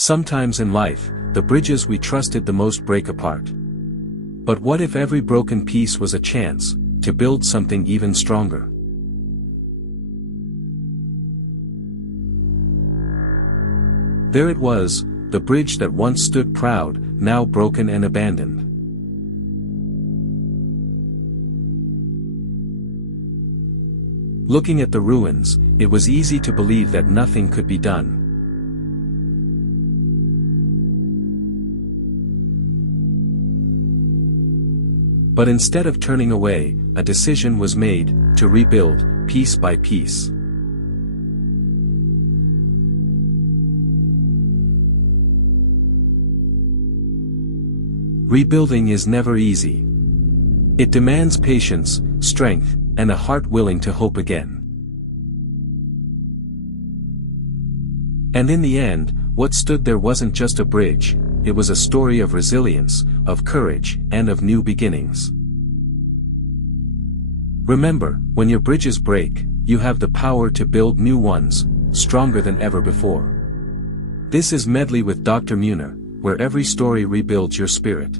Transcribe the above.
Sometimes in life, the bridges we trusted the most break apart. But what if every broken piece was a chance to build something even stronger? There it was, the bridge that once stood proud, now broken and abandoned. Looking at the ruins, it was easy to believe that nothing could be done. But instead of turning away, a decision was made to rebuild, piece by piece. Rebuilding is never easy. It demands patience, strength, and a heart willing to hope again. And in the end, what stood there wasn't just a bridge, it was a story of resilience, of courage, and of new beginnings. Remember, when your bridges break, you have the power to build new ones, stronger than ever before. This is Medley with Dr. Muneer, where every story rebuilds your spirit.